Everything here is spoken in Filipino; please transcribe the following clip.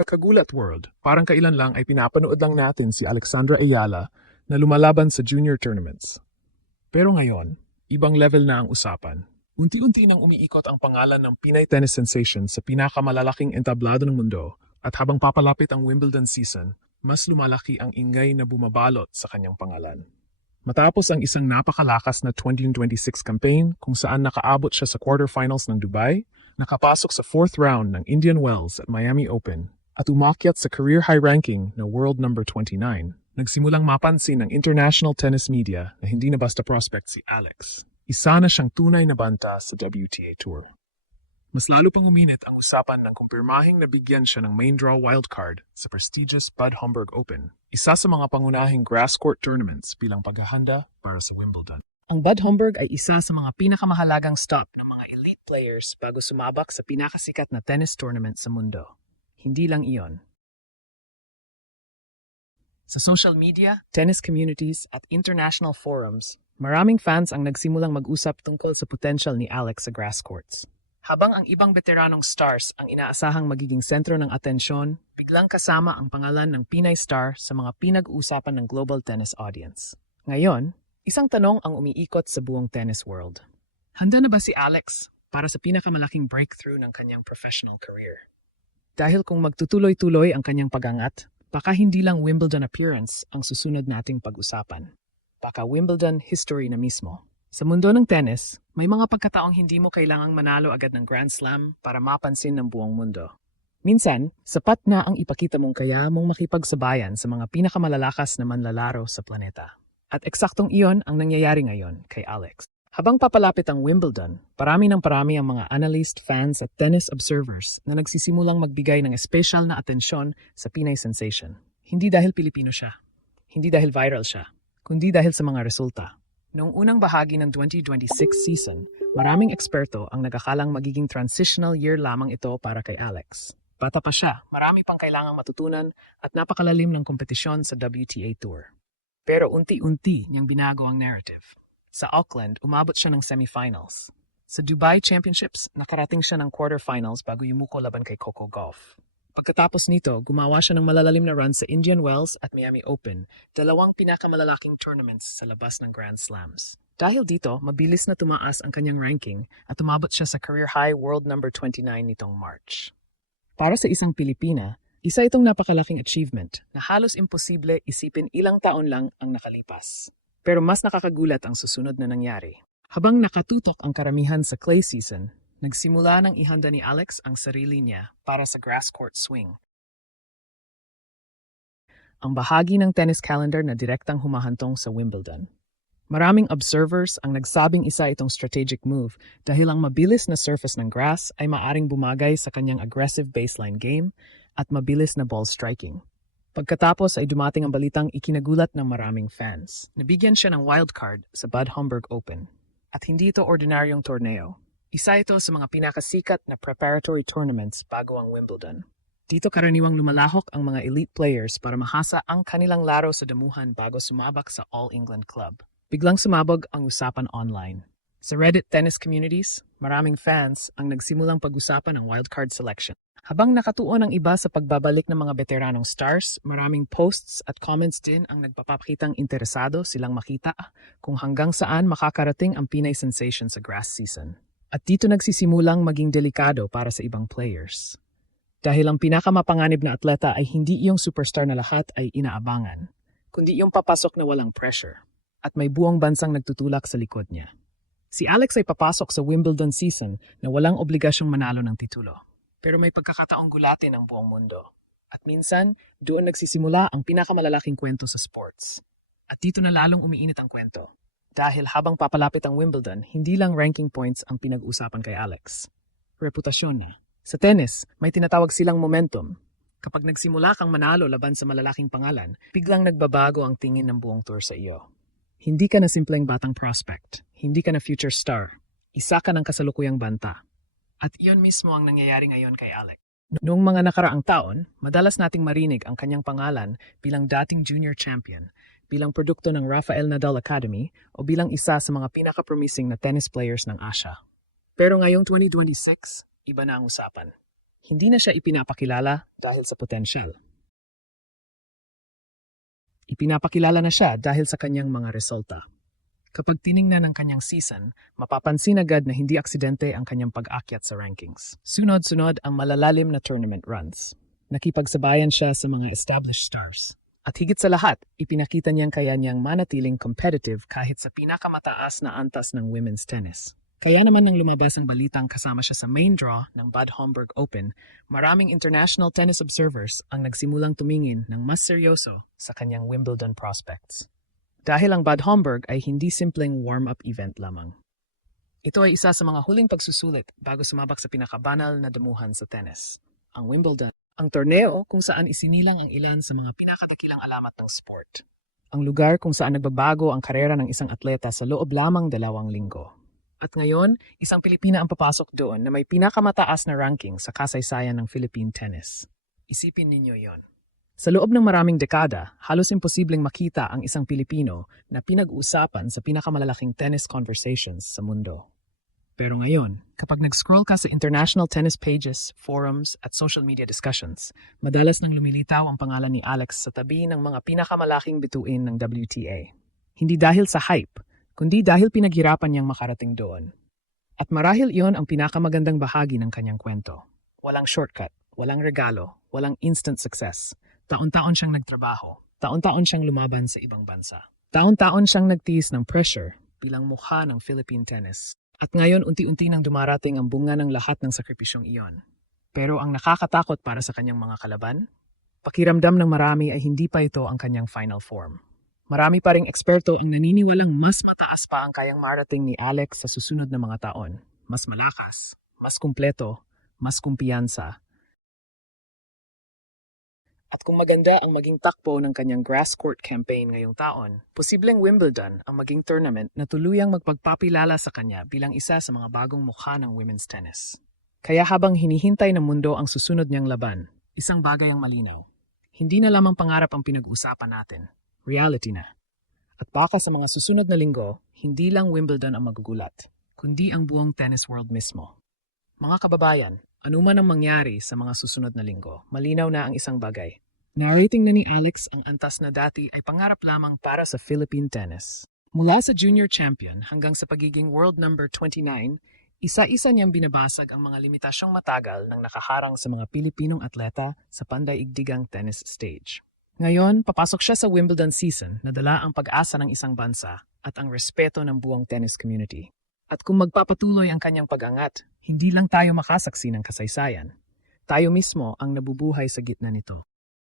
Kakagulat World, parang kailan lang ay pinapanood lang natin si Alexandra Ayala na lumalaban sa junior tournaments. Pero ngayon, ibang level na ang usapan. Unti-unti nang umiikot ang pangalan ng Pinay tennis sensation sa pinakamalalaking entablado ng mundo at habang papalapit ang Wimbledon season, mas lumalaki ang ingay na bumabalot sa kanyang pangalan. Matapos ang isang napakalakas na 2026 campaign kung saan nakaabot siya sa quarterfinals ng Dubai, nakapasok sa 4th round ng Indian Wells at Miami Open, at umakyat sa career high ranking na world number 29, nagsimulang mapansin ng international tennis media na hindi na basta prospect si Alex. Isa na siyang tunay na banta sa WTA Tour. Mas lalo pang uminit ang usapan ng kumpirmahing nabigyan siya ng main draw wildcard sa prestigious Bad Homburg Open, isa sa mga pangunahing grass court tournaments bilang paghahanda para sa Wimbledon. Ang Bad Homburg ay isa sa mga pinakamahalagang stop ng mga elite players bago sumabak sa pinakasikat na tennis tournament sa mundo. Hindi lang iyon. Sa social media, tennis communities at international forums, maraming fans ang nagsimulang mag-usap tungkol sa potential ni Alex sa grass courts. Habang ang ibang veteranong stars ang inaasahang magiging sentro ng atensyon, biglang kasama ang pangalan ng Pinay star sa mga pinag-uusapan ng global tennis audience. Ngayon, isang tanong ang umiikot sa buong tennis world. Handa na ba si Alex para sa pinakamalaking breakthrough ng kanyang professional career? Dahil kung magtutuloy-tuloy ang kanyang pagangat, baka hindi lang Wimbledon appearance ang susunod nating pag-usapan. Baka Wimbledon history na mismo. Sa mundo ng tennis, may mga pagkataong hindi mo kailangang manalo agad ng Grand Slam para mapansin ng buong mundo. Minsan, sapat na ang ipakita mong kaya mong makipagsabayan sa mga pinakamalalakas na manlalaro sa planeta. At eksaktong iyon ang nangyayari ngayon kay Alex. Habang papalapit ang Wimbledon, parami ang mga analyst, fans at tennis observers na nagsisimulang magbigay ng espesyal na atensyon sa Pinay sensation. Hindi dahil Pilipino siya, hindi dahil viral siya, kundi dahil sa mga resulta. Noong unang bahagi ng 2026 season, maraming eksperto ang nagakalang magiging transitional year lamang ito para kay Alex. Bata pa siya, marami pang kailangang matutunan at napakalalim ng kompetisyon sa WTA Tour. Pero unti-unti niyang binago ang narrative. Sa Auckland, umabot siya ng semifinals. Sa Dubai Championships, nakarating siya ng quarterfinals bago yumuko laban kay Coco Gauff. Pagkatapos nito, gumawa siya ng malalalim na run sa Indian Wells at Miami Open, dalawang pinakamalalaking tournaments sa labas ng Grand Slams. Dahil dito, mabilis na tumaas ang kanyang ranking at umabot siya sa career high world number 29 nitong March. Para sa isang Pilipina, isa itong napakalaking achievement na halos imposible isipin ilang taon lang ang nakalipas. Pero mas nakakagulat ang susunod na nangyari. Habang nakatutok ang karamihan sa clay season, nagsimula nang ihanda ni Alex ang sarili niya para sa grass court swing. Ang bahagi ng tennis calendar na direktang humahantong sa Wimbledon. Maraming observers ang nagsabing isa itong strategic move dahil ang mabilis na surface ng grass ay maaring bumagay sa kanyang aggressive baseline game at mabilis na ball striking. Pagkatapos ay dumating ang balitang ikinagulat ng maraming fans. Nabigyan siya ng wildcard sa Bad Homburg Open. At hindi ito ordinaryong torneo. Isa ito sa mga pinakasikat na preparatory tournaments bago ang Wimbledon. Dito karaniwang lumalahok ang mga elite players para mahasa ang kanilang laro sa damuhan bago sumabak sa All England Club. Biglang sumabog ang usapan online. Sa Reddit tennis communities, maraming fans ang nagsimulang pag-usapan ng wildcard selection. Habang nakatuon ang iba sa pagbabalik ng mga veteranong stars, maraming posts at comments din ang nagpapakitang interesado silang makita kung hanggang saan makakarating ang Pinay sensation sa grass season. At dito nagsisimulang maging delikado para sa ibang players. Dahil ang pinakamapanganib na atleta ay hindi iyong superstar na lahat ay inaabangan, kundi iyong papasok na walang pressure. At may buong bansang nagtutulak sa likod niya. Si Alex ay papasok sa Wimbledon season na walang obligasyong manalo ng titulo. Pero may pagkakataong gulatin ang buong mundo. At minsan, doon nagsisimula ang pinakamalalaking kwento sa sports. At dito na lalong umiinit ang kwento. Dahil habang papalapit ang Wimbledon, hindi lang ranking points ang pinag-usapan kay Alex. Reputasyon na. Sa tennis, may tinatawag silang momentum. Kapag nagsimula kang manalo laban sa malalaking pangalan, biglang nagbabago ang tingin ng buong tour sa iyo. Hindi ka na simpleng batang prospect. Hindi ka na future star. Isa ka ng kasalukuyang banta. At iyon mismo ang nangyayari ngayon kay Alex. Noong mga nakaraang taon, madalas nating marinig ang kanyang pangalan bilang dating junior champion, bilang produkto ng Rafael Nadal Academy o bilang isa sa mga pinaka-promising na tennis players ng Asia. Pero ngayong 2026, iba na ang usapan. Hindi na siya ipinapakilala dahil sa potensyal. Ipinapakilala na siya dahil sa kanyang mga resulta. Kapag tiningnan ang kanyang season, mapapansin agad na hindi aksidente ang kanyang pag-akyat sa rankings. Sunod-sunod ang malalalim na tournament runs. Nakipagsabayan siya sa mga established stars. At higit sa lahat, ipinakita niyang kaya niyang manatiling competitive kahit sa pinakamataas na antas ng women's tennis. Kaya naman nang lumabas ang balitang kasama siya sa main draw ng Bad Homburg Open, maraming international tennis observers ang nagsimulang tumingin ng mas seryoso sa kanyang Wimbledon prospects. Dahil ang Bad Homburg ay hindi simpleng warm-up event lamang. Ito ay isa sa mga huling pagsusulit bago sumabak sa pinakabanal na damuhan sa tennis, ang Wimbledon. Ang torneo kung saan isinilang ang ilan sa mga pinakadakilang alamat ng sport. Ang lugar kung saan nagbabago ang karera ng isang atleta sa loob lamang 2 linggo. At ngayon, isang Pilipina ang papasok doon na may pinakamataas na ranking sa kasaysayan ng Philippine tennis. Isipin ninyo yon. Sa loob ng maraming dekada, halos imposibleng makita ang isang Pilipino na pinag-uusapan sa pinakamalalaking tennis conversations sa mundo. Pero ngayon, kapag nag-scroll ka sa international tennis pages, forums, at social media discussions, madalas nang lumilitaw ang pangalan ni Alex sa tabi ng mga pinakamalaking bituin ng WTA. Hindi dahil sa hype, kundi dahil pinaghirapan niyang makarating doon. At marahil iyon ang pinakamagandang bahagi ng kanyang kwento. Walang shortcut, walang regalo, walang instant success. Taon-taon siyang nagtrabaho. Taon-taon siyang lumaban sa ibang bansa. Taon-taon siyang nagtiis ng pressure bilang mukha ng Philippine tennis. At ngayon unti-unti nang dumarating ang bunga ng lahat ng sakripisyong iyon. Pero ang nakakatakot para sa kanyang mga kalaban? Pakiramdam ng marami ay hindi pa ito ang kanyang final form. Marami pa ring eksperto ang naniniwalang mas mataas pa ang kayang marating ni Alex sa susunod na mga taon. Mas malakas, mas kumpleto, mas kumpiyansa. At kung maganda ang maging takbo ng kanyang grass court campaign ngayong taon, posibleng Wimbledon ang maging tournament na tuluyang magpagpapilala sa kanya bilang isa sa mga bagong mukha ng women's tennis. Kaya habang hinihintay ng mundo ang susunod niyang laban, isang bagay ang malinaw. Hindi na lamang pangarap ang pinag-uusapan natin. Reality na. At baka sa mga susunod na linggo, hindi lang Wimbledon ang magugulat, kundi ang buong tennis world mismo. Mga kababayan, anuman ang mangyari sa mga susunod na linggo, malinaw na ang isang bagay. Narrating na ni Alex ang antas na dati ay pangarap lamang para sa Philippine tennis. Mula sa junior champion hanggang sa pagiging world number 29, isa-isa niyang binabasag ang mga limitasyong matagal ng nakaharang sa mga Pilipinong atleta sa pandaigdigang tennis stage. Ngayon, papasok siya sa Wimbledon season na dala ang pag-asa ng isang bansa at ang respeto ng buong tennis community. At kung magpapatuloy ang kanyang pag-angat, hindi lang tayo makasaksi ng kasaysayan. Tayo mismo ang nabubuhay sa gitna nito.